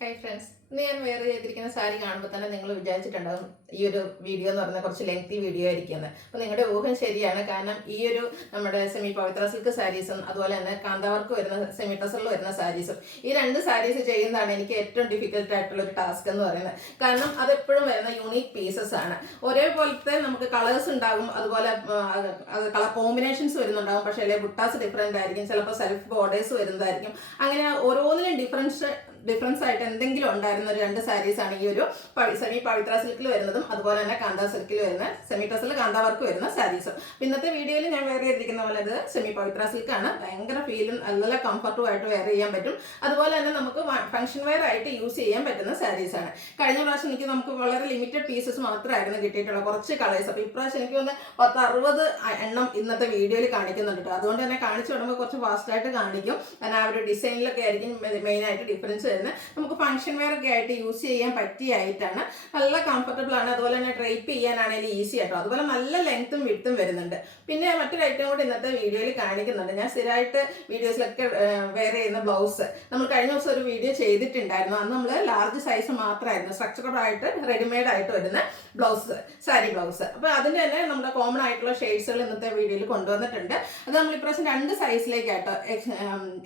Hi friends, ഇന്ന് ഞാൻ wear ചെയ്തിരിക്കുന്ന സാരി കാണുമ്പോൾ തന്നെ നിങ്ങൾ വിചാരിച്ചിട്ടുണ്ടാകും ഈ ഒരു വീഡിയോ എന്ന് പറഞ്ഞാൽ കുറച്ച് ലെങ്തി വീഡിയോ ആയിരിക്കുന്നത്. അപ്പോൾ നിങ്ങളുടെ ഊഹം ശരിയാണ്. കാരണം ഈ ഒരു നമ്മുടെ സെമി പവിത്ര സിൽക്ക് സാരീസും അതുപോലെ തന്നെ കാന്താവർക്ക് വരുന്ന സെമി ടസറിൽ വരുന്ന സാരീസും ഈ രണ്ട് സാരീസ് ചെയ്യുന്നതാണ് എനിക്ക് ഏറ്റവും ഡിഫിക്കൽട്ട് ആയിട്ടുള്ള ഒരു ടാസ്ക് എന്ന് പറയുന്നത്. കാരണം അതെപ്പോഴും വരുന്ന യൂണീക്ക് പീസസ് ആണ്. ഒരേപോലത്തെ നമുക്ക് കളേഴ്സ് ഉണ്ടാകും, അതുപോലെ കളർ കോമ്പിനേഷൻസ് വരുന്നുണ്ടാകും. പക്ഷേ അല്ലെങ്കിൽ ബുട്ടാസ് ഡിഫറെൻ്റ് ആയിരിക്കും, ചിലപ്പോൾ സെൽഫ് ബോർഡേഴ്സ് വരുന്നതായിരിക്കും. അങ്ങനെ ഓരോന്നിലും ഡിഫറൻസ് ആയിട്ട് എന്തെങ്കിലും ഉണ്ടായിരുന്ന ഒരു രണ്ട് സാരീസാണ് ഈ ഒരു സെമി പവിത്ര സിൽക്കിൽ വരുന്നതും അതുപോലെ തന്നെ കാന്താ സിൽക്കിൽ വരുന്ന സെമി ടസറിൽ കാന്താ വർക്ക് വരുന്ന സാരീസും. ഇന്നത്തെ വീഡിയോയിൽ ഞാൻ വെയർ ചെയ്തിരിക്കുന്ന പോലെ ഇത് സെമി പവിത്ര സിൽക്കാണ്. ഭയങ്കര ഫീലും നല്ല കംഫർട്ടും ആയിട്ട് വെയർ ചെയ്യാൻ പറ്റും. അതുപോലെ തന്നെ നമുക്ക് ഫംഗ്ഷൻ വെയർ ആയിട്ട് യൂസ് ചെയ്യാൻ പറ്റുന്ന സാരീസാണ്. കഴിഞ്ഞ പ്രാവശ്യം നമുക്ക് വളരെ ലിമിറ്റഡ് പീസസ് മാത്രമായിരുന്നു കിട്ടിയിട്ടുള്ള കുറച്ച് കളേഴ്സ്. അപ്പോൾ ഇപ്രാവശ്യം എനിക്ക് ഒന്ന് 10-60 എണ്ണം ഇന്നത്തെ വീഡിയോയിൽ കാണിക്കുന്നുണ്ട്. അതുകൊണ്ട് തന്നെ കാണിച്ചു തുടങ്ങുമ്പോൾ കുറച്ച് ഫാസ്റ്റായിട്ട് കാണിക്കും. കാരണം ആ ഒരു ഡിസൈനിലൊക്കെ ആയിരിക്കും മെയിനായിട്ട് ഡിഫറൻസ്. നമുക്ക് ഫംഗ്ഷൻ വെയർ ഒക്കെ ആയിട്ട് യൂസ് ചെയ്യാൻ പറ്റിയായിട്ടാണ്. നല്ല കംഫർട്ടബിൾ ആണ്. അതുപോലെ തന്നെ ഡ്രൈപ്പ് ചെയ്യാനാണെങ്കിൽ ഈസി ആട്ടോ. അതുപോലെ നല്ല ലെങ്ത്തും വിഡ്ത്തും വരുന്നുണ്ട്. പിന്നെ മറ്റൊരു ഐറ്റം കൂടി ഇന്നത്തെ വീഡിയോയിൽ കാണിക്കുന്നുണ്ട്. ഞാൻ സ്ഥിരമായിട്ട് വീഡിയോസിലൊക്കെ വെയർ ചെയ്യുന്ന ബ്ലൗസ് നമ്മൾ കഴിഞ്ഞ ദിവസം ഒരു വീഡിയോ ചെയ്തിട്ടുണ്ടായിരുന്നു. അന്ന് നമ്മൾ ലാർജ് സൈസ് മാത്രമായിരുന്നു സ്ട്രക്ചറഡ് ആയിട്ട് റെഡിമെയ്ഡ് ആയിട്ട് വരുന്ന ബ്ലൗസ്, സാരി ബ്ലൗസ്. അപ്പോൾ അതിൻ്റെ തന്നെ നമ്മുടെ കോമൺ ആയിട്ടുള്ള ഷെയ്ഡ്സുകൾ ഇന്നത്തെ വീഡിയോയിൽ കൊണ്ടുവന്നിട്ടുണ്ട്. അത് നമ്മൾ ഇപ്രാവശ്യം 2 സൈസിലേക്കാട്ടോ,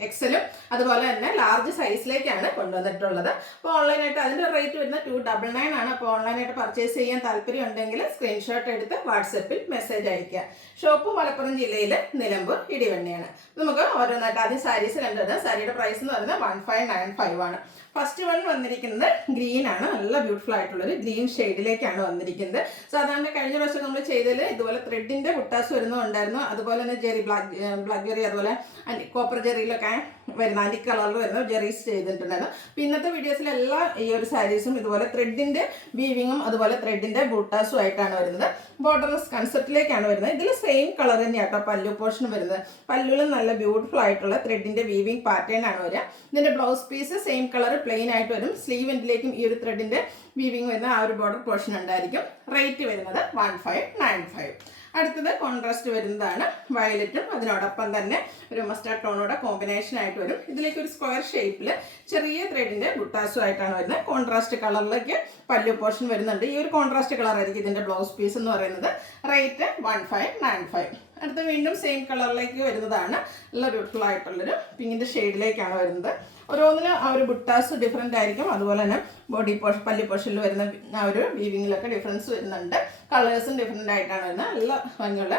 എക്സലും അതുപോലെ തന്നെ ലാർജ് സൈസിലേക്കാണ് കൊണ്ടുവന്നിട്ടുള്ളത്. അപ്പോൾ ഓൺലൈനായിട്ട് അതിൻ്റെ റേറ്റ് വരുന്ന 299 ആണ്. അപ്പോൾ ഓൺലൈനായിട്ട് പർച്ചേസ് ചെയ്യാൻ താല്പര്യം ഉണ്ടെങ്കിൽ സ്ക്രീൻഷോട്ട് എടുത്ത് വാട്സപ്പിൽ മെസ്സേജ് അയയ്ക്കുക. ഷോപ്പ് മലപ്പുറം ജില്ലയിൽ നിലമ്പൂർ ഇടിവണ്ണിയാണ്. നമുക്ക് ഓരോന്നായിട്ട് ആദ്യം സാരീസ് കണ്ടുവരുന്നത്. സാരിയുടെ പ്രൈസ് എന്ന് പറയുന്നത് 1595 ആണ്. ഫസ്റ്റ് വൺ വന്നിരിക്കുന്നത് ഗ്രീൻ ആണ്. നല്ല ബ്യൂട്ടിഫുൾ ആയിട്ടുള്ളൊരു ഗ്രീൻ ഷെയ്ഡിലേക്കാണ് വന്നിരിക്കുന്നത്. സാധാരണ കഴിഞ്ഞ പ്രാവശ്യം നമ്മൾ ചെയ്തതിൽ ഇതുപോലെ ത്രെഡിന്റെ ബുട്ടാസ് വരുന്നുണ്ടായിരുന്നു. അതുപോലെ തന്നെ ജെറി, ബ്ലാക്ക് ജെറി, അതുപോലെ കോപ്പർ ജെറിയിലൊക്കെ വരുന്ന ആൻറ്റി കളറിൽ വരുന്ന ജെറീസ് ചെയ്തിട്ടുണ്ടായിരുന്നു. അപ്പോൾ ഇന്നത്തെ വീഡിയോസിലെല്ലാം ഈ ഒരു സാരീസും ഇതുപോലെ ത്രെഡിന്റെ വീവിങ്ങും അതുപോലെ ത്രെഡിന്റെ ബുട്ടാസും ആയിട്ടാണ് വരുന്നത്. ബോർഡർലെസ് കൺസെപ്റ്റിലേക്കാണ് വരുന്നത്. ഇതിൽ സെയിം കളർ തന്നെയാട്ടോ പല്ലു പോർഷൻ വരുന്നത്. പല്ലുവിലും നല്ല ബ്യൂട്ടിഫുൾ ആയിട്ടുള്ള ത്രെഡിന്റെ വീവിങ് പാറ്റേൺ ആണ് വരിക. ഇതിന്റെ blouse piece same colour plain ആയിട്ട് വരും. സ്ലീവ് എൻഡിലേക്കും ഈ ഒരു ത്രെഡിന്റെ വീവിങ് വരുന്ന ആ ഒരു ബോർഡർ പോർഷൻ ഉണ്ടായിരിക്കും. റേറ്റ് വരുന്നത് 1595. അടുത്തത് കോൺട്രാസ്റ്റ് വരുന്നതാണ്. വയലറ്റും അതിനോടൊപ്പം തന്നെ ഒരു മസ്റ്റാർഡ് ടോണോടെ കോമ്പിനേഷൻ ആയിട്ട് വരും. ഇതിലേക്ക് ഒരു സ്ക്വയർ ഷേപ്പിൽ ചെറിയ ത്രെഡിന്റെ ബുട്ടാസും ആയിട്ടാണ് വരുന്നത്. കോൺട്രാസ്റ്റ് കളറിലേക്ക് പല്ലു പോർഷൻ വരുന്നുണ്ട്. ഈ ഒരു കോൺട്രാസ്റ്റ് കളർ ആയിരിക്കും ഇതിന്റെ ബ്ലൗസ് പീസ് എന്ന് പറയുന്നത്. റേറ്റ് 1595. അടുത്ത വീണ്ടും സെയിം കളറിലേക്ക് വരുന്നതാണ്. നല്ല ബ്യൂട്ടിഫുൾ ആയിട്ടുള്ളൊരു പിങ്കിന്റെ ഷെയ്ഡിലേക്കാണ് വരുന്നത്. ഓരോന്നിനും ആ ഒരു ബുട്ടാസ് ഡിഫറെൻ്റ് ആയിരിക്കും. അതുപോലെ തന്നെ ബോഡി പോർഷൻ, പല്ലി പോർഷനിൽ വരുന്ന ആ ഒരു വീവിങ്ങിലൊക്കെ ഡിഫറൻസ് വരുന്നുണ്ട്. കളേഴ്സും ഡിഫറെൻ്റ് ആയിട്ടാണ് വരുന്നത്. നല്ല ഭംഗിയുള്ള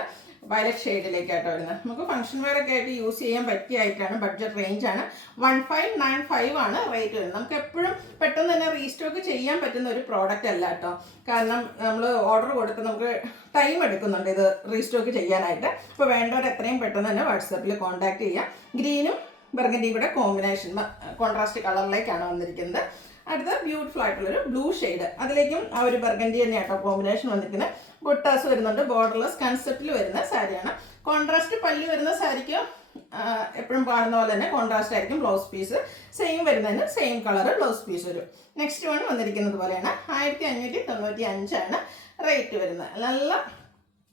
വയലറ്റ് ഷെയ്ഡിലേക്കായിട്ട് വരുന്നത്. നമുക്ക് ഫംഗ്ഷൻ വെയർ ഒക്കെ ആയിട്ട് യൂസ് ചെയ്യാൻ പറ്റിയായിട്ടാണ്. ബഡ്ജറ്റ് റേഞ്ച് ആണ്. 1595 ആണ് റേറ്റ് വരുന്നത്. നമുക്ക് എപ്പോഴും പെട്ടെന്ന് തന്നെ റീസ്റ്റോക്ക് ചെയ്യാൻ പറ്റുന്ന ഒരു പ്രോഡക്റ്റ് അല്ല കേട്ടോ. കാരണം നമ്മൾ ഓർഡർ കൊടുത്ത് നമുക്ക് ടൈം എടുക്കുന്നുണ്ട് ഇത് റീസ്റ്റോക്ക് ചെയ്യാനായിട്ട്. അപ്പോൾ വേണ്ടവർ എത്രയും പെട്ടെന്ന് തന്നെ വാട്സാപ്പിൽ കോൺടാക്ട് ചെയ്യാം. ഗ്രീനും ബർഗൻഡിയും കൂടെ കോമ്പിനേഷൻ കോൺട്രാസ്റ്റ് കളറിലേക്കാണ് വന്നിരിക്കുന്നത്. അടുത്ത ബ്യൂട്ടിഫുൾ ആയിട്ടുള്ളൊരു ബ്ലൂ ഷെയ്ഡ്, അതിലേക്കും ആ ഒരു ബർഗൻഡി തന്നെയാട്ടോ കോമ്പിനേഷൻ വന്നിരിക്കുന്നത്. ബുട്ടാസ് വരുന്നുണ്ട്. ബോർഡർലെസ് കൺസെപ്റ്റിൽ വരുന്ന സാരിയാണ്. കോൺട്രാസ്റ്റ് പല്ലി വരുന്ന സാരിക്ക് എപ്പോഴും കാണുന്ന പോലെ തന്നെ കോൺട്രാസ്റ്റ് ആയിരിക്കും. ബ്ലൗസ് പീസ് സെയിം വരുന്നതിന് സെയിം കളർ ബ്ലൗസ് പീസ് വരും. നെക്സ്റ്റ് വൺ വന്നിരിക്കുന്നത് പോലെയാണ്. 1595 ആണ് റേറ്റ് വരുന്നത്. നല്ല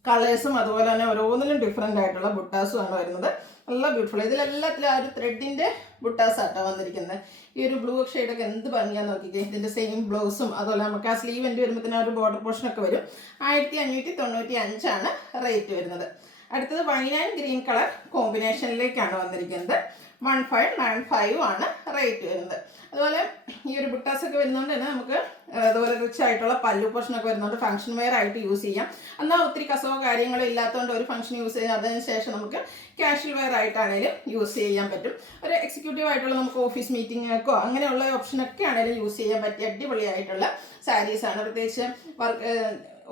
കളേഴ്സും അതുപോലെ തന്നെ ഓരോന്നിലും ഡിഫറെൻ്റ് ആയിട്ടുള്ള ബുട്ടാസും ആണ് വരുന്നത്. നല്ല ബ്യൂട്ടിഫുൾ. ഇതിലെല്ലാത്തിലും ആ ഒരു ത്രെഡിൻ്റെ ബുട്ടാസ് ആട്ടോ വന്നിരിക്കുന്നത്. ഈ ഒരു ബ്ലൂ ഷെയ്ഡൊക്കെ എന്ത് ഭംഗിയാന്ന് നോക്കിക്കേ. ഇതിൻ്റെ സെയിം ബ്ലൗസും അതുപോലെ നമുക്ക് ആ സ്ലീവ് എൻ്റെ വരുമ്പോഴത്തേനും ആ ഒരു ബോർഡർ പോർഷനൊക്കെ വരും. 1595 ആണ് റേറ്റ് വരുന്നത്. അടുത്തത് വൈൻ ആൻഡ് ഗ്രീൻ കളർ കോമ്പിനേഷനിലേക്കാണ് വന്നിരിക്കുന്നത്. 1595 ആണ് റേറ്റ് വരുന്നത്. അതുപോലെ ഈ ഒരു ബുട്ടാസൊക്കെ വരുന്നതുകൊണ്ട് തന്നെ നമുക്ക് അതുപോലെ റിച്ച് ആയിട്ടുള്ള പല്ലു പോർഷനൊക്കെ വരുന്നതുകൊണ്ട് ഫംഗ്ഷൻ വെയർ ആയിട്ട് യൂസ് ചെയ്യാം. എന്നാൽ ഒത്തിരി കസവോ കാര്യങ്ങളോ ഇല്ലാത്തതുകൊണ്ട് ഒരു ഫംഗ്ഷൻ യൂസ് ചെയ്യാം. അതിന് ശേഷം നമുക്ക് കാഷ്വൽ വെയർ ആയിട്ടാണെങ്കിലും യൂസ് ചെയ്യാൻ പറ്റും. ഒരു എക്സിക്യൂട്ടീവ് ആയിട്ടുള്ള നമുക്ക് ഓഫീസ് മീറ്റിങ്ങൊക്കെ അങ്ങനെയുള്ള ഓപ്ഷനൊക്കെ ആണെങ്കിലും യൂസ് ചെയ്യാൻ പറ്റിയ അടിപൊളിയായിട്ടുള്ള സാരീസാണ്. പ്രത്യേകിച്ച്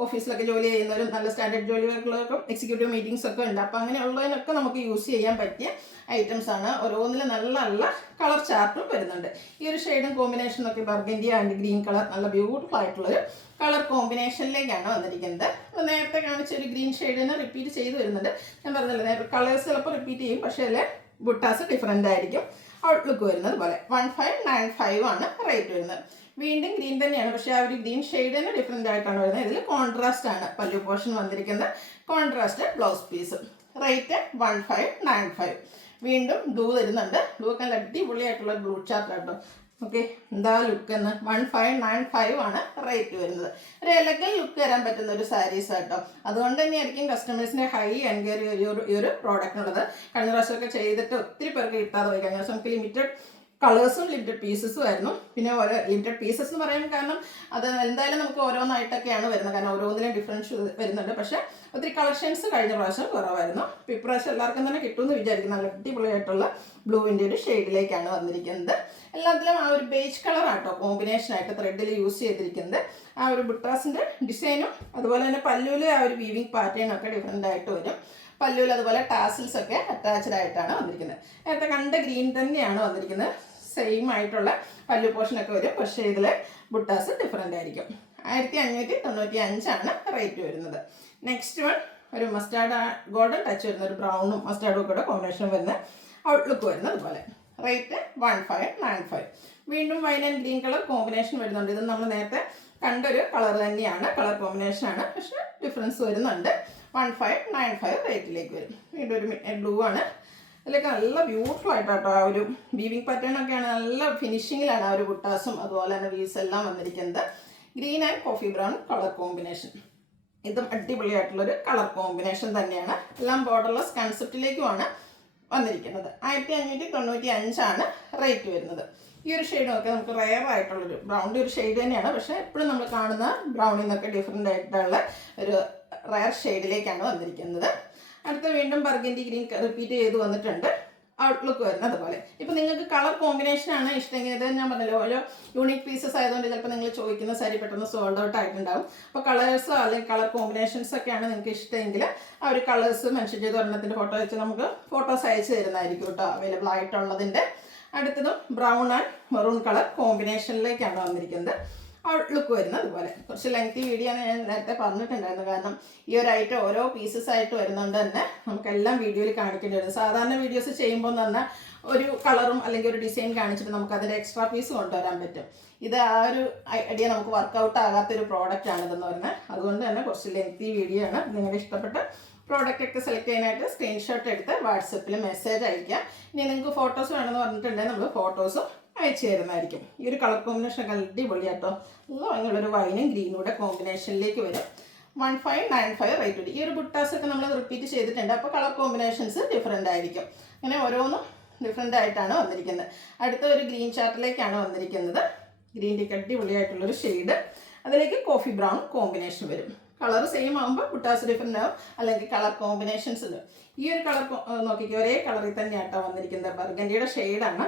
ഓഫീസിലൊക്കെ ജോലി ചെയ്യുന്നവരും നല്ല സ്റ്റാൻഡേർഡ് ജോലികൾക്കൊക്കെ എക്സിക്യൂട്ടീവ് മീറ്റിംഗ്സ് ഒക്കെ ഉണ്ട്. അപ്പോൾ അങ്ങനെയുള്ളതിനൊക്കെ നമുക്ക് യൂസ് ചെയ്യാൻ പറ്റിയ ഐറ്റംസ് ആണ്. ഓരോന്നിലും നല്ല നല്ല കളർ ചാർട്ടും വരുന്നുണ്ട്. ഈ ഒരു ഷെയ്ഡും കോമ്പിനേഷനൊക്കെ ബർഗൻഡി ആൻഡ് ഗ്രീൻ കളർ നല്ല ബ്യൂട്ടിഫുൾ ആയിട്ടുള്ളൊരു കളർ കോമ്പിനേഷനിലേക്കാണ് വന്നിരിക്കുന്നത്. അപ്പോൾ നേരത്തെ കാണിച്ച ഒരു ഗ്രീൻ ഷെയ്ഡിനെ റിപ്പീറ്റ് ചെയ്ത് വരുന്നുണ്ട്. ഞാൻ പറഞ്ഞില്ലേ, നേരത്തെ കളേഴ്സ് ചിലപ്പോൾ റിപ്പീറ്റ് ചെയ്യും, പക്ഷേ അതിൽ ബുട്ടാസ് ഡിഫറെൻ്റ് ആയിരിക്കും. ഔട്ട്ലുക്ക് വരുന്നത് പോലെ 1595 ആണ് റേറ്റ് വരുന്നത്. വീണ്ടും ഗ്രീൻ തന്നെയാണ്, പക്ഷേ ആ ഒരു ഗ്രീൻ ഷെയ്ഡ് തന്നെ ഡിഫറെൻ്റ് ആയിട്ടാണ് വരുന്നത്. ഇതിൽ കോൺട്രാസ്റ്റ് ആണ് പല്ലു പോർഷൻ വന്നിരിക്കുന്നത്. Contrast blouse piece. റേറ്റ് 1595. വീണ്ടും ബ്ലൂ വരുന്നുണ്ട്. ബ്ലൂ ഒക്കെ നല്ല അടിപൊളിയായിട്ടുള്ള ബ്ലൂ ചാർട്ട് കേട്ടോ. ഓക്കെ, എന്താ ലുക്ക് എന്ന് 1595 ആണ് റേറ്റ് വരുന്നത്. ഒരു എലഗൻ ലുക്ക് തരാൻ പറ്റുന്ന ഒരു സാരീസ് കേട്ടോ. അതുകൊണ്ട് തന്നെയായിരിക്കും കസ്റ്റമേഴ്സിൻ്റെ ഹൈ എൻക്വയറി ഈ ഒരു പ്രോഡക്റ്റിനുള്ളത്. കഴിഞ്ഞ പ്രാവശ്യമൊക്കെ ചെയ്തിട്ട് ഒത്തിരി പേർക്ക് കിട്ടാതെ പോയി. കഴിഞ്ഞ പ്രാവശ്യം നമുക്ക് ലിമിറ്റഡ് കളേഴ്സും ലിമിറ്റഡ് പീസസും ആയിരുന്നു. പിന്നെ ഓരോ ലിമിറ്റഡ് പീസസ് എന്ന് പറയാൻ കാരണം അത് എന്തായാലും നമുക്ക് ഓരോന്നായിട്ടൊക്കെയാണ് വരുന്നത്, കാരണം ഓരോന്നിലും ഡിഫറൻസ് വരുന്നുണ്ട്. പക്ഷേ ഒത്തിരി കളക്ഷൻസ് കഴിഞ്ഞ പ്രാവശ്യം കുറവായിരുന്നു. അപ്പോൾ ഇപ്രാവശ്യം എല്ലാവർക്കും തന്നെ കിട്ടുമെന്ന് വിചാരിക്കുന്നു. നല്ല അടിപൊളിയായിട്ടുള്ള ബ്ലൂവിൻ്റെ ഒരു ഷെയ്ഡിലേക്കാണ് വന്നിരിക്കുന്നത്. എല്ലാത്തിലും ആ ഒരു ബേജ് കളറാട്ടോ കോമ്പിനേഷനായിട്ട് ത്രെഡിൽ യൂസ് ചെയ്തിരിക്കുന്നത്. ആ ഒരു ബുട്ടാസിൻ്റെ ഡിസൈനും അതുപോലെ തന്നെ പല്ലുവിൽ ആ ഒരു വീവിങ് പാറ്റേണൊക്കെ ഡിഫറെൻ്റ് ആയിട്ട് വരും. പല്ലുവിൽ അതുപോലെ ടാസിൽസ് ഒക്കെ അറ്റാച്ച്ഡ് ആയിട്ടാണ് വന്നിരിക്കുന്നത്. നേരത്തെ കണ്ട ഗ്രീൻ തന്നെയാണ് വന്നിരിക്കുന്നത്. സെയിം ആയിട്ടുള്ള പല്ലു പോർഷനൊക്കെ വരും, പക്ഷേ ഇതിൽ ബുട്ടാസ് ഡിഫറെൻ്റ് ആയിരിക്കും. 1595 റേറ്റ് വരുന്നത്. നെക്സ്റ്റ് വൺ ഒരു മസ്റ്റാർഡ് ഗോൾഡൻ ടച്ച് വരുന്ന ഒരു ബ്രൗണും മസ്റ്റാർഡും കൂടെ കോമ്പിനേഷൻ വരുന്ന ഔട്ട്ലുക്ക് വരുന്നത് അതുപോലെ. റേറ്റ് 1595. വീണ്ടും wine and green colour combination വരുന്നുണ്ട്. ഇത് നമ്മൾ നേരത്തെ കണ്ടൊരു കളർ തന്നെയാണ്, കളർ കോമ്പിനേഷനാണ്, പക്ഷേ ഡിഫറൻസ് വരുന്നുണ്ട്. 1595 റേറ്റിലേക്ക് വരും. വീണ്ടും ഒരു മിഡ് ബ്ലൂ ആണ്. അതിലൊക്കെ നല്ല ബ്യൂട്ടിഫുൾ ആയിട്ടോ ആ ഒരു വീവിങ് പാറ്റേൺ ഒക്കെയാണ്, നല്ല ഫിനിഷിങ്ങിലാണ് ആ ഒരു ബുട്ടാസും അതുപോലെ തന്നെ വീവ്സ് എല്ലാം വന്നിരിക്കുന്നത്. Green and coffee brown colour combination. ഇതും അടിപൊളിയായിട്ടുള്ളൊരു കളർ കോമ്പിനേഷൻ തന്നെയാണ്. എല്ലാം ബോർഡർലെസ് കൺസെപ്റ്റിലേക്കുമാണ് വന്നിരിക്കുന്നത്. 1595 റേറ്റ് വരുന്നത്. ഈ ഒരു ഷെയ്ഡ് നോക്കിയാൽ നമുക്ക് റെയർ ആയിട്ടുള്ളൊരു ബ്രൗണിൻ്റെ ഒരു ഷെയ്ഡ് തന്നെയാണ്, പക്ഷേ എപ്പോഴും നമ്മൾ കാണുന്ന ബ്രൗണിൽ നിന്നൊക്കെ ഡിഫറെൻ്റ് ആയിട്ടുള്ള ഒരു റെയർ ഷെയ്ഡിലേക്കാണ് വന്നിരിക്കുന്നത്. അടുത്ത വീണ്ടും ബർഗൻഡി ഗ്രീൻ റിപ്പീറ്റ് ചെയ്ത് വന്നിട്ടുണ്ട്. ഔട്ട്ലുക്ക് വരുന്നത് അതുപോലെ. ഇപ്പോൾ നിങ്ങൾക്ക് കളർ കോമ്പിനേഷനാണ് ഇഷ്ടമെങ്കിൽ, ഇത് ഞാൻ പറഞ്ഞല്ലോ ഓരോ യൂണിക് പീസസ് ആയതുകൊണ്ട് ചിലപ്പോൾ നിങ്ങൾ ചോദിക്കുന്ന സാരി പെട്ടെന്ന് സോൾഡ് ഔട്ട് ആയിട്ടുണ്ടാവും. അപ്പോൾ കളേഴ്സോ അല്ലെങ്കിൽ കളർ കോമ്പിനേഷൻസ് ഒക്കെയാണ് നിങ്ങൾക്ക് ഇഷ്ടമെങ്കിൽ ആ ഒരു കളേഴ്സ് മെൻഷൻ ചെയ്ത് ഒരെണ്ണത്തിൻ്റെ ഫോട്ടോ വെച്ച് നമുക്ക് ഫോട്ടോസ് അയച്ചു തരുന്നതായിരിക്കും കേട്ടോ അവൈലബിൾ ആയിട്ടുള്ളതിൻ്റെ. അടുത്തതും ബ്രൗൺ ആൻഡ് മെറൂൺ കളർ കോമ്പിനേഷനിലേക്കാണ് വന്നിരിക്കുന്നത്. ഔട്ട്ലുക്ക് വരുന്നത് അതുപോലെ. കുറച്ച് ലെങ്തി വീഡിയോ ആണ് ഞാൻ നേരത്തെ പറഞ്ഞിട്ടുണ്ടായിരുന്നു, കാരണം ഈ ഒരു ഐറ്റം ഓരോ പീസസ് ആയിട്ട് വരുന്നതുകൊണ്ട് തന്നെ നമുക്കെല്ലാം വീഡിയോയിൽ കാണിക്കേണ്ടി വരും. സാധാരണ വീഡിയോസ് ചെയ്യുമ്പോൾ എന്ന് പറഞ്ഞാൽ ഒരു കളറും അല്ലെങ്കിൽ ഒരു ഡിസൈൻ കാണിച്ചിട്ട് നമുക്ക് അതിൻ്റെ എക്സ്ട്രാ പീസ് കൊണ്ടുവരാൻ പറ്റും. ഇത് ആ ഒരു ഐഡിയ നമുക്ക് വർക്കൗട്ട് ആകാത്തൊരു പ്രോഡക്റ്റ് ആണിതെന്ന് പറഞ്ഞാൽ, അതുകൊണ്ട് തന്നെ കുറച്ച് ലെങ്തി വീഡിയോ ആണ്. നിങ്ങളുടെ ഇഷ്ടപ്പെട്ട പ്രോഡക്റ്റ് ഒക്കെ സെലക്ട് ചെയ്യാനായിട്ട് സ്ക്രീൻഷോട്ട് എടുത്ത് വാട്സപ്പിൽ മെസ്സേജ് അയക്കുക. ഇനി നിങ്ങൾക്ക് ഫോട്ടോസ് വേണമെന്ന് പറഞ്ഞിട്ടുണ്ടെങ്കിൽ നമ്മൾ ഫോട്ടോസും അയച്ചു തരുന്നതായിരിക്കും. ഈ ഒരു കളർ കോമ്പിനേഷൻ ഒക്കെ അടിപൊളിയാട്ടോ. നല്ല ഭയങ്കരൊരു വൈനും ഗ്രീനും കൂടെ കോമ്പിനേഷനിലേക്ക് വരും. 1595 റേറ്റ് വരും. ഈ ഒരു ബുട്ടാസൊക്കെ നമ്മൾ റിപ്പീറ്റ് ചെയ്തിട്ടുണ്ട്, അപ്പോൾ കളർ കോമ്പിനേഷൻസ് ഡിഫറെൻ്റ് ആയിരിക്കും. അങ്ങനെ ഓരോന്നും ഡിഫറെൻ്റ് ആയിട്ടാണ് വന്നിരിക്കുന്നത്. അടുത്ത ഒരു ഗ്രീൻ ചാർട്ടിലേക്കാണ് വന്നിരിക്കുന്നത്. ഗ്രീൻ്റെ അടിപൊളിയായിട്ടുള്ളൊരു ഷെയ്ഡ്, അതിലേക്ക് കോഫി ബ്രൗൺ കോമ്പിനേഷൻ വരും. കളർ സെയിം ആകുമ്പോൾ ബുട്ടാസ് ഡിഫറെൻ്റ് ആവും, അല്ലെങ്കിൽ കളർ കോമ്പിനേഷൻസ് ഉണ്ട്. ഈ ഒരു കളർ നോക്കിക്കോ, ഒരേ കളറിൽ തന്നെയാട്ടോ വന്നിരിക്കുന്നത്. ബർഗൻഡിയുടെ ഷെയ്ഡാണ്,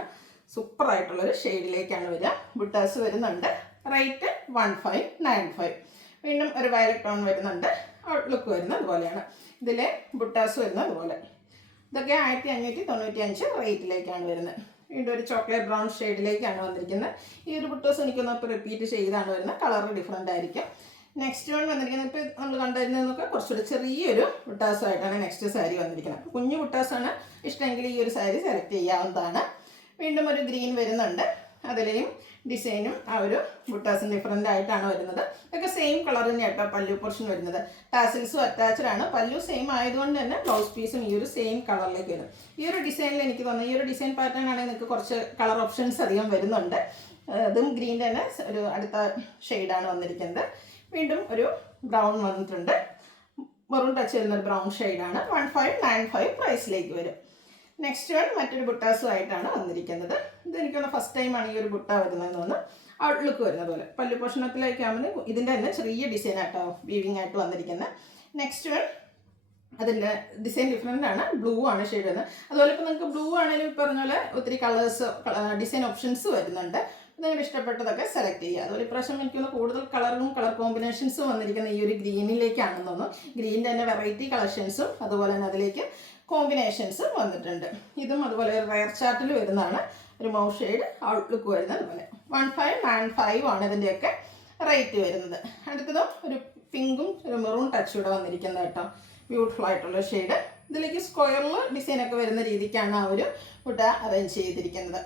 സൂപ്പറായിട്ടുള്ളൊരു ഷെയ്ഡിലേക്കാണ് വരിക. ബുട്ടാസ് വരുന്നുണ്ട്. റേറ്റ് 1595. വീണ്ടും ഒരു വയലറ്റ് ടോൺ വരുന്നുണ്ട്. ഔട്ട്ലുക്ക് വരുന്നത് അതുപോലെയാണ്. ഇതിലെ ബുട്ടാസ് വരുന്നത് അതുപോലെ. ഇതൊക്കെ 1595 റേറ്റിലേക്കാണ് വരുന്നത്. വീണ്ടും ഒരു ചോക്ലേറ്റ് ബ്രൗൺ ഷെയ്ഡിലേക്കാണ് വന്നിരിക്കുന്നത്. ഈ ഒരു ബുട്ടാസ് എനിക്കൊന്ന് ഇപ്പോൾ റിപ്പീറ്റ് ചെയ്താണ് വരുന്നത്. കളർ ഡിഫറെൻ്റ് ആയിരിക്കും. നെക്സ്റ്റ് വൺ വന്നിരിക്കുന്നത് ഇപ്പോൾ നമ്മൾ കണ്ടുവരുന്നതൊക്കെ കുറച്ചുകൂടി ചെറിയൊരു ബുട്ടാസുമായിട്ടാണ് നെക്സ്റ്റ് സാരി വന്നിരിക്കുന്നത്. കുഞ്ഞു ബുട്ടാസാണ് ഇഷ്ടമെങ്കിൽ ഈ ഒരു സാരി സെലക്ട് ചെയ്യാവുന്നതാണ്. വീണ്ടും ഒരു ഗ്രീൻ വരുന്നുണ്ട്. അതിലെയും ഡിസൈനും ആ ഒരു ബുട്ടാസും ഡിഫറെൻ്റ് ആയിട്ടാണ് വരുന്നത്. ഇതൊക്കെ സെയിം കളർ തന്നെയാട്ടോ പല്ലു പോർഷൻ വരുന്നത്. ടാസിൽസും അറ്റാച്ച്ഡ് ആണ്. പല്ലു സെയിം ആയതുകൊണ്ട് തന്നെ ബ്ലൗസ് പീസും ഈ ഒരു സെയിം കളറിലേക്ക് വരും. ഈ ഒരു ഡിസൈനിൽ എനിക്ക് തോന്നുന്നു, ഈ ഒരു ഡിസൈൻ പാറ്റേൺ ആണെങ്കിൽ നിങ്ങൾക്ക് കുറച്ച് കളർ ഓപ്ഷൻസ് അധികം വരുന്നുണ്ട്. അതും ഗ്രീൻ്റെ തന്നെ ഒരു അടുത്ത ഷെയ്ഡാണ് വന്നിരിക്കുന്നത്. വീണ്ടും ഒരു ബ്രൗൺ വന്നിട്ടുണ്ട്. മെറൂൺ ടച്ച് വരുന്നൊരു ബ്രൗൺ ഷെയ്ഡാണ്. 1595 പ്രൈസിലേക്ക് വരും. നെക്സ്റ്റ് വൺ മറ്റൊരു ബുട്ടാസുമായിട്ടാണ് വന്നിരിക്കുന്നത്. ഇതെനിക്കൊന്ന് ഫസ്റ്റ് ടൈമാണ് ഈ ഒരു ബുട്ട വരുന്നതെന്ന് തോന്നുന്നു. ഔട്ട്ലുക്ക് വരുന്നത് പോലെ. പല്ലു പോഷണത്തിലേക്കാകുമ്പോൾ ഇതിൻ്റെ തന്നെ ചെറിയ ഡിസൈനായിട്ടോ വീവിങ് ആയിട്ട് വന്നിരിക്കുന്നത്. നെക്സ്റ്റ് വൺ അതിൻ്റെ ഡിസൈൻ ഡിഫറെൻ്റ് ആണ്. ബ്ലൂ ആണ് ഷെയ്ഡ് വരുന്നത്. അതുപോലെ ഇപ്പോൾ നിങ്ങൾക്ക് ബ്ലൂ ആണെങ്കിലും പറഞ്ഞ പോലെ ഒത്തിരി കളേഴ്സ് ഡിസൈൻ ഓപ്ഷൻസ് വരുന്നുണ്ട്. നിങ്ങളുടെ ഇഷ്ടപ്പെട്ടതൊക്കെ സെലക്ട് ചെയ്യുക. അതുപോലെ ഇപ്രാവശ്യം എനിക്കൊന്ന് കൂടുതൽ കളറും കളർ കോമ്പിനേഷൻസും വന്നിരിക്കുന്നത് ഈ ഒരു ഗ്രീനിലേക്കാണെന്ന് തോന്നുന്നു. ഗ്രീനിൻ്റെ തന്നെ വെറൈറ്റി കളക്ഷൻസും അതുപോലെ തന്നെ അതിലേക്ക് കോമ്പിനേഷൻസും വന്നിട്ടുണ്ട്. ഇതും അതുപോലെ റയർ ചാർട്ടിൽ വരുന്നതാണ്. ഒരു മൗ ഷെയ്ഡ് ഔട്ട്ലുക്ക് വരുന്നത് അതുപോലെ. 1595 ആണ് ഇതിൻ്റെയൊക്കെ റേറ്റ് വരുന്നത്. അടുത്തതും ഒരു പിങ്കും ഒരു മെറൂൺ ടച്ച് ഇവിടെ വന്നിരിക്കുന്നത് കേട്ടോ. ബ്യൂട്ടിഫുൾ ആയിട്ടുള്ള ഷെയ്ഡ്. ഇതിലേക്ക് സ്ക്വയറിൽ ഡിസൈനൊക്കെ വരുന്ന രീതിക്കാണ് ആ ഒരു ബുട്ട അറേഞ്ച് ചെയ്തിരിക്കുന്നത്.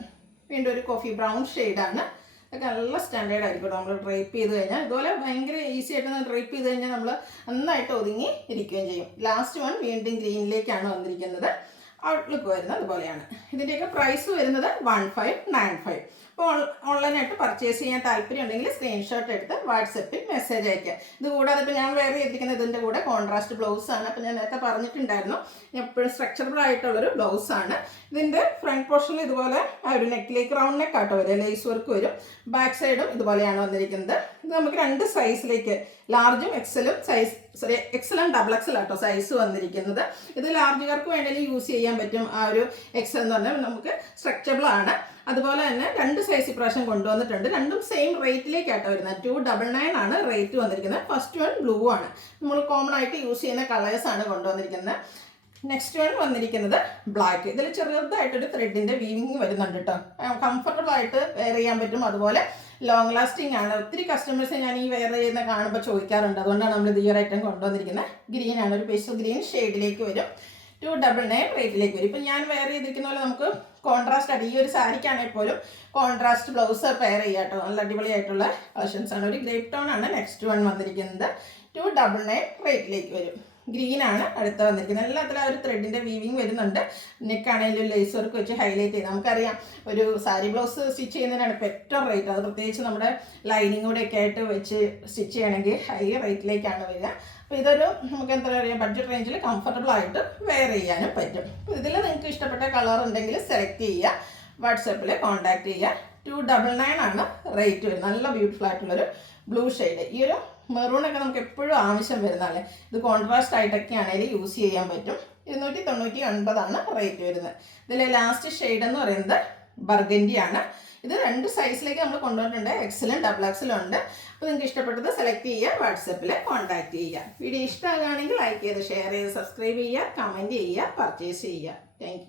വീണ്ടും ഒരു കോഫി ബ്രൗൺ ഷെയ്ഡാണ്. ഇതൊക്കെ നല്ല സ്റ്റാൻഡേർഡ് ആയിരിക്കും നമ്മൾ ഡ്രൈപ്പ് ചെയ്ത് കഴിഞ്ഞാൽ. ഇതുപോലെ ഭയങ്കര ഈസി ആയിട്ട് ഡ്രൈപ്പ് ചെയ്ത് കഴിഞ്ഞാൽ നമ്മൾ നന്നായിട്ട് ഒതുങ്ങി ഇരിക്കുകയും ചെയ്യും. ലാസ്റ്റ് വൺ വീണ്ടും ഗ്രീനിലേക്കാണ് വന്നിരിക്കുന്നത്. ഔട്ട്ലുക്ക് വരുന്നത് അതുപോലെയാണ്. ഇതിൻ്റെയൊക്കെ പ്രൈസ് വരുന്നത് 1595. അപ്പോൾ ഓൺലൈനായിട്ട് പർച്ചേസ് ചെയ്യാൻ താല്പര്യം ഉണ്ടെങ്കിൽ സ്ക്രീൻഷോട്ട് എടുത്ത് വാട്സപ്പിൽ മെസ്സേജ് അയക്കുക. ഇത് കൂടാതെ ഇപ്പോൾ ഞാൻ വേറെ ചെയ്തിരിക്കുന്നത് ഇതിൻ്റെ കൂടെ കോൺട്രാസ്റ്റ് ബ്ലൗസാണ്. അപ്പോൾ ഞാൻ നേരത്തെ പറഞ്ഞിട്ടുണ്ടായിരുന്നു എപ്പോഴും സ്ട്രക്ചറബിൾ ആയിട്ടുള്ളൊരു ബ്ലൗസാണ്. ഇതിൻ്റെ ഫ്രണ്ട് പോർഷനിൽ ഇതുപോലെ ആ ഒരു നെക്കിലേക്ക് റൗണ്ട് നെക്ക് ആട്ടോ വരും, ലേസ് വർക്ക് വരും. ബാക്ക് സൈഡും ഇതുപോലെയാണ് വന്നിരിക്കുന്നത്. ഇത് നമുക്ക് 2 സൈസിലേക്ക് ലാർജും എക്സലും എക്സലും ഡബിൾ എക്സൽ ആട്ടോ സൈസ് വന്നിരിക്കുന്നത്. ഇത് ലാർജുകാർക്ക് വേണമെങ്കിൽ യൂസ് ചെയ്യാൻ പറ്റും. ആ ഒരു എക്സൽ എന്ന് പറഞ്ഞാൽ നമുക്ക് സ്ട്രക്ചറബിൾ ആണ്. അതുപോലെ തന്നെ 2 സൈസ് ഇപ്രാവശ്യം കൊണ്ടുവന്നിട്ടുണ്ട്. രണ്ടും സെയിം റേറ്റിലേക്കാട്ടോ വരുന്നത്. 299 ആണ് റേറ്റ് വന്നിരിക്കുന്നത്. ഫസ്റ്റ് വൺ ബ്ലൂ ആണ്, നമ്മൾ കോമൺ ആയിട്ട് യൂസ് ചെയ്യുന്ന കളേഴ്സാണ് കൊണ്ടുവന്നിരിക്കുന്നത്. നെക്സ്റ്റ് വൺ വന്നിരിക്കുന്നത് ബ്ലാക്ക്. ഇതിൽ ചെറുതായിട്ടൊരു ത്രെഡിൻ്റെ വീവിങ് വരുന്നുണ്ട് കേട്ടോ. കംഫർട്ടബിൾ ആയിട്ട് വെയർ ചെയ്യാൻ പറ്റും. അതുപോലെ ലോങ് ലാസ്റ്റിംഗ് ആണ്. ഒത്തിരി കസ്റ്റമേഴ്സ് ഞാൻ ഈ വെയർ ചെയ്യുന്ന കാണുമ്പോൾ ചോദിക്കാറുണ്ട്. അതുകൊണ്ടാണ് നമ്മൾ ഈ ഒരു ഐറ്റം കൊണ്ടുവന്നിരിക്കുന്നത്. ഗ്രീൻ ആണ്, ഒരു പേസ്റ്റൽ ഗ്രീൻ ഷെയ്ഡിലേക്ക് വരും. 299 റേറ്റിലേക്ക് വരും. ഇപ്പം ഞാൻ വെയർ ചെയ്തിരിക്കുന്ന പോലെ നമുക്ക് കോൺട്രാസ്റ്റ് ആയിട്ട് ഈ ഒരു സാരിക്കാണെങ്കിൽ പോലും കോൺട്രാസ്റ്റ് ബ്ലൗസ് പെയർ ചെയ്യാം കേട്ടോ. നല്ല അടിപൊളിയായിട്ടുള്ള കളക്ഷൻസ് ആണ്. ഒരു ഗ്രേപ്പ് ടോൺ ആണ് നെക്സ്റ്റ് വൺ വന്നിരിക്കുന്നത്. 299 റേറ്റിലേക്ക് വരും. ഗ്രീൻ ആണ് അടുത്ത വന്നിരിക്കുന്നത്. എല്ലാത്തിലും ആ ഒരു ത്രെഡിൻ്റെ വീവിങ് വരുന്നുണ്ട്. നെക്കാണെങ്കിലും ലേസ് വർക്ക് വെച്ച് ഹൈലൈറ്റ് ചെയ്ത് നമുക്കറിയാം ഒരു സാരി ബ്ലൗസ് സ്റ്റിച്ച് ചെയ്യുന്നതിനാണ് ഇപ്പോൾ ഏറ്റവും റേറ്റ്. അത് പ്രത്യേകിച്ച് നമ്മുടെ ലൈനിങ് കൂടെ ഒക്കെ ആയിട്ട് വെച്ച് സ്റ്റിച്ച് ചെയ്യണമെങ്കിൽ ഹൈ റേറ്റിലേക്കാണ് വരിക. അപ്പോൾ ഇതൊരു നമുക്ക് എന്താ പറയുക ബഡ്ജറ്റ് റേഞ്ചിൽ കംഫർട്ടബിൾ ആയിട്ട് വെയർ ചെയ്യാനും പറ്റും. അപ്പോൾ ഇതിൽ നിങ്ങൾക്ക് ഇഷ്ടപ്പെട്ട കളർ ഉണ്ടെങ്കിൽ സെലക്ട് ചെയ്യുക, വാട്സാപ്പിൽ കോൺടാക്ട് ചെയ്യുക. 299 ആണ് റേറ്റ് വരുന്നത്. നല്ല ബ്യൂട്ടിഫുൾ ആയിട്ടുള്ളൊരു ബ്ലൂ ഷെയ്ഡ്. ഈ ഒരു മെറൂണൊക്കെ നമുക്ക് എപ്പോഴും ആവശ്യം വരുന്നതല്ലേ. ഇത് കോൺട്രാസ്റ്റ് ആയിട്ടൊക്കെ ആണെങ്കിൽ യൂസ് ചെയ്യാൻ പറ്റും. 299 ആണ് റേറ്റ് വരുന്നത്. ഇതിലെ ലാസ്റ്റ് ഷെയ്ഡ് എന്ന് പറയുന്നത് ബർഗൻഡി ആണ്. ഇത് 2 സൈസിലേക്ക് നമ്മൾ കൊണ്ടുവന്നിട്ടുണ്ട്. എക്സലും ഡബിൾ എക്സലും ഉണ്ട്. അപ്പോൾ നിങ്ങൾക്ക് ഇഷ്ടപ്പെട്ടത് സെലക്ട് ചെയ്യുക, വാട്സപ്പിൽ കോൺടാക്ട് ചെയ്യുക. വീഡിയോ ഇഷ്ടമാകുകയാണെങ്കിൽ ലൈക്ക് ചെയ്ത് ഷെയർ ചെയ്ത് സബ്സ്ക്രൈബ് ചെയ്യുക, കമൻറ്റ് ചെയ്യുക, പർച്ചേസ് ചെയ്യുക. താങ്ക്